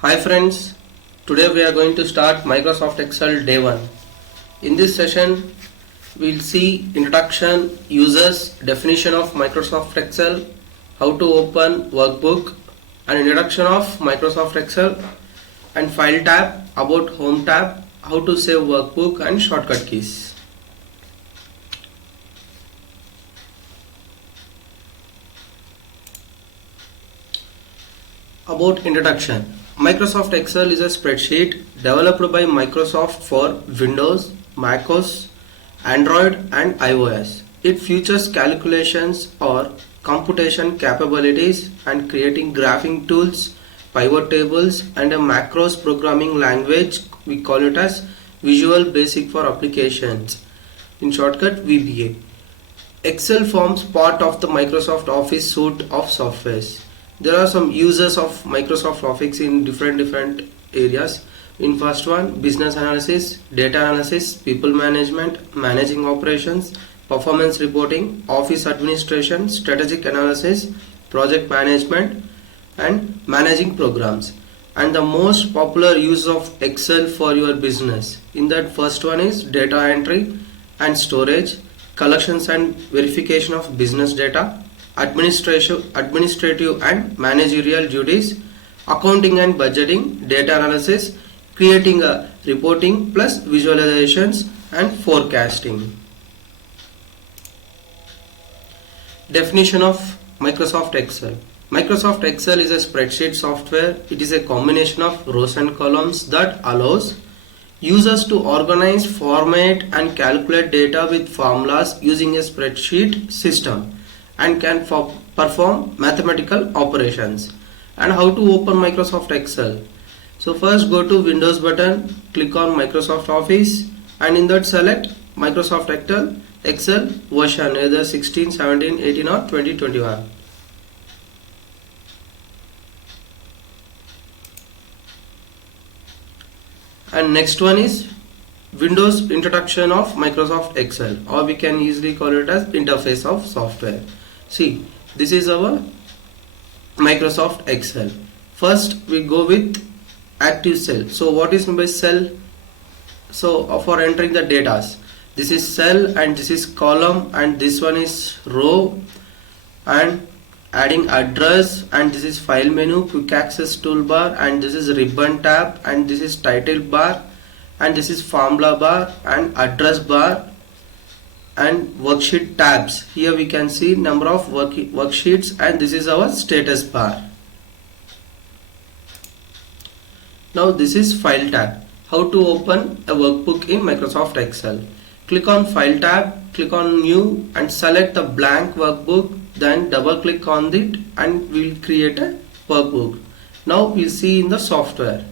Hi friends, today we are going to start Microsoft Excel Day 1. In this session, we will see introduction, users, definition of Microsoft Excel, how to open workbook, an introduction of Microsoft Excel, and file tab, about home tab, how to save workbook and shortcut keys. About introduction. Microsoft Excel is a spreadsheet developed by Microsoft for Windows, MacOS, Android and iOS. It features calculations or computation capabilities and creating graphing tools, pivot tables and a macros programming language. We call it as Visual Basic for Applications. In shortcut, VBA. Excel forms part of the Microsoft Office suite of softwares. There are some uses of Microsoft Office in different areas. In first one, business analysis, data analysis, people management, managing operations, performance reporting, office administration, strategic analysis, project management and managing programs. And the most popular use of Excel for your business, in that first one is data entry and storage, collections and verification of business data, administrative and managerial duties, accounting and budgeting, data analysis, creating a reporting plus visualizations and forecasting. Definition of Microsoft Excel. Microsoft Excel is a spreadsheet software. It is a combination of rows and columns that allows users to organize, format and calculate data with formulas using a spreadsheet system and can perform mathematical operations. And how to open Microsoft Excel. So first go to Windows button, click on Microsoft Office and in that select Microsoft Excel version either 16, 17, 18 or 2021. And next one is Windows introduction of Microsoft Excel, or we can easily call it as interface of software. See, this is our Microsoft Excel. First we go with active cell. So what is meant by cell? So for entering the data, this is cell and this is column and this one is row, and adding address, and this is file menu, quick access toolbar, and this is ribbon tab, and this is title bar, and this is formula bar and address bar and worksheet tabs. Here we can see number of worksheets and this is our status bar. Now this is file tab. How to open a workbook in Microsoft Excel. Click on file tab, click on new and select the blank workbook, then double click on it and we will create a workbook. Now we'll see in the software.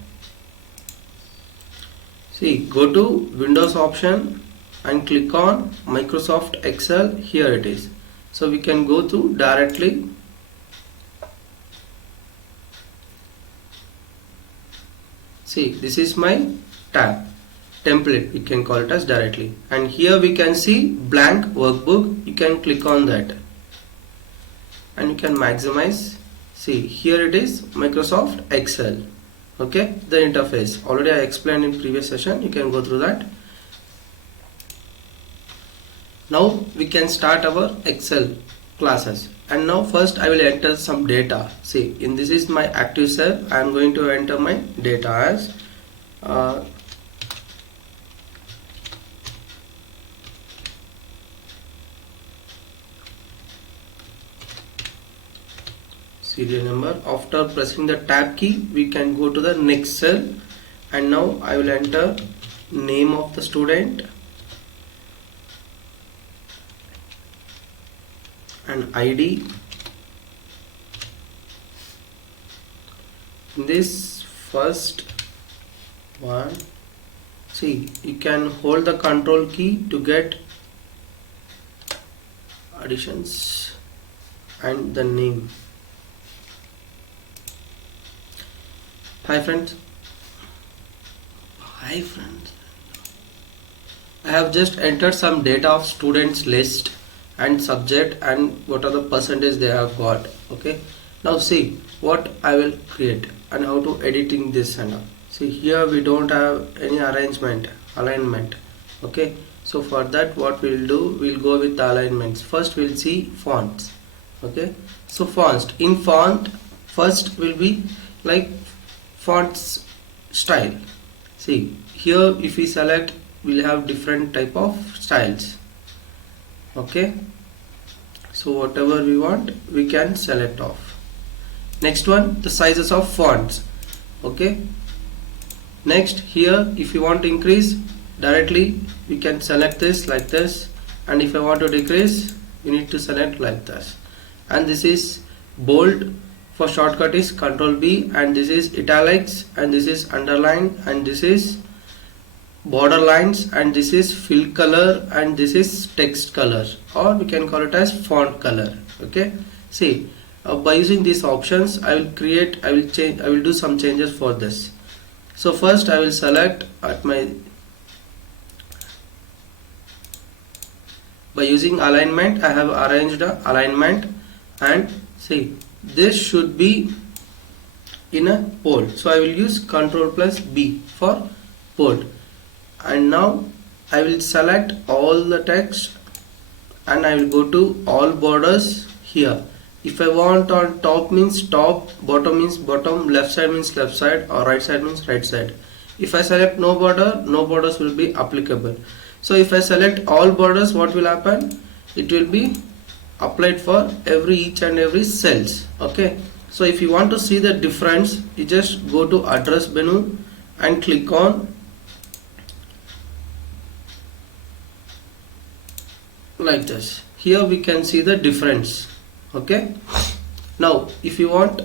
See, go to Windows option and click on Microsoft Excel. Here it is. So we can go to directly. See, this is my tab, template we can call it as directly, and here we can see blank workbook. You can click on that and you can maximize. See, here it is Microsoft Excel. Okay, the interface already I explained in previous session. You can go through that. Now we can start our Excel classes, and now first I will enter some data. See, in this is my active cell. I am going to enter my data as serial number. After pressing the tab key, we can go to the next cell, and now I will enter name of the student and ID. In this first one, see, you can hold the control key to get additions and the name. Hi friends. I have just entered some data of students list and subject and what are the percentage they have got. Okay, Now see what I will create and how to editing this and all. See here we don't have any alignment. Okay, so for that what we'll do, we'll go with the alignments. First we'll see fonts. Okay, so fonts, in font first will be like fonts style. See here if we select, we'll have different type of styles. Okay, so whatever we want we can select off. Next one, the sizes of fonts. Okay, next here if you want to increase, directly we can select this like this, and if I want to decrease, you need to select like this. And this is bold, for shortcut is Ctrl B, and this is italics, and this is underline, and this is border lines, and this is fill color, and this is text color, or we can call it as font color. Okay, see by using these options I will do some changes for this. So first I will select at my, by using alignment I have arranged the alignment, and see this should be in a bold, so I will use Ctrl plus B for bold. And now I will select all the text and I will go to all borders here. If I want on top means top, bottom means bottom, left side means left side, or right side means right side. If I select no border, no borders will be applicable. So if I select all borders, what will happen? It will be applied for each and every cells. Okay, so if you want to see the difference, you just go to address menu and click on like this. Here we can see the difference. Okay, now if you want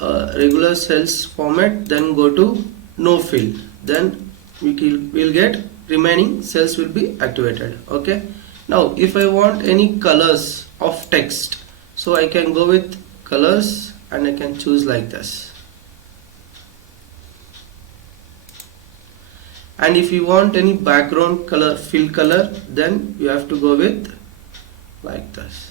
regular cells format, then go to no fill, then we'll get remaining cells will be activated. Okay, now if I want any colors of text, so I can go with colors and I can choose like this. And if you want any background color, fill color, then you have to go with like this.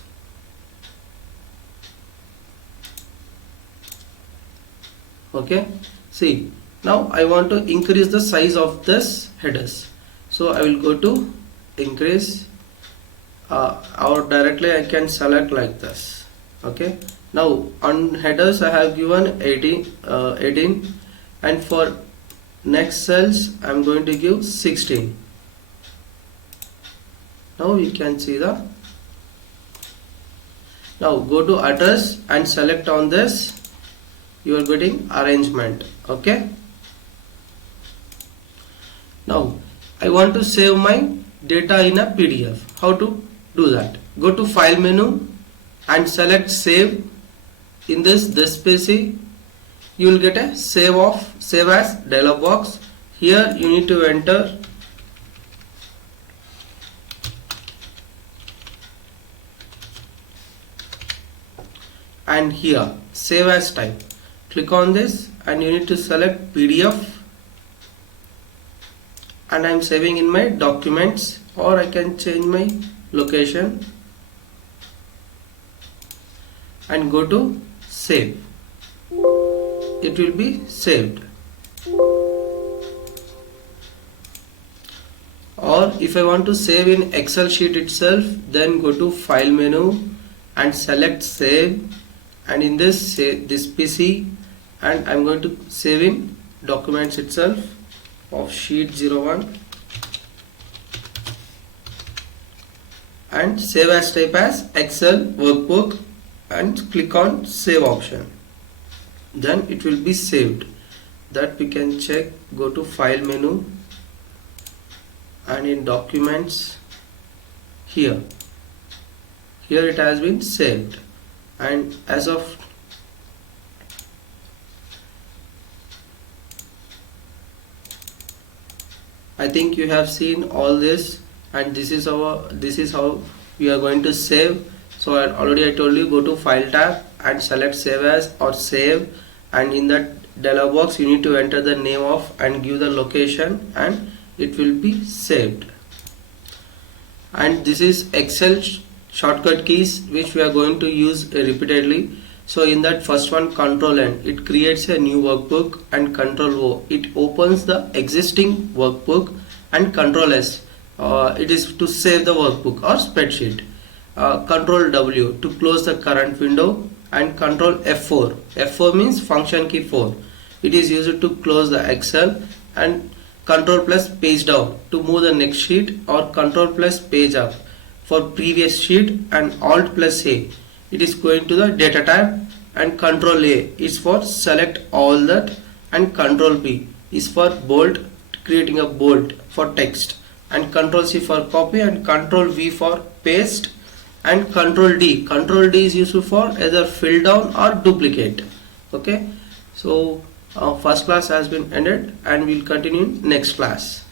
Okay, see now I want to increase the size of this headers, so I will go to increase, or directly I can select like this. Okay, now on headers I have given 18, and for next cells I am going to give 16. Now you can see the, now go to address and select on this, you are getting arrangement. Okay, now I want to save my data in a PDF. How to do that? Go to file menu and select save. In this PC you will get a save as dialog box. Here you need to enter and here save as type. Click on this and you need to select PDF, and I am saving in my documents, or I can change my location and go to save. It will be saved. Or if I want to save in Excel sheet itself, then go to file menu and select save, and in this PC, and I'm going to save in documents itself of sheet 01 and save as type as Excel workbook and click on save option. Then it will be saved. That we can check. Go to file menu and in documents, here it has been saved, and as of I think you have seen all this, and this is how we are going to save. So I told you, go to file tab and select save as or save, and in that dialog box you need to enter the name of and give the location, and it will be saved. And this is Excel shortcut keys which we are going to use repeatedly. So in that first one, control N, it creates a new workbook, and control O, it opens the existing workbook, and control S, it is to save the workbook or spreadsheet. Control W to close the current window, and control F4. F4 means function key 4. It is used to close the Excel, and control plus page down to move the next sheet, or control plus page up for previous sheet, and alt plus A, it is going to the data tab, and control A is for select all that, and control B is for bold, creating a bold for text, and control C for copy, and control V for paste, and control D is used for either fill down or duplicate. Okay, so first class has been ended, and we'll continue next class.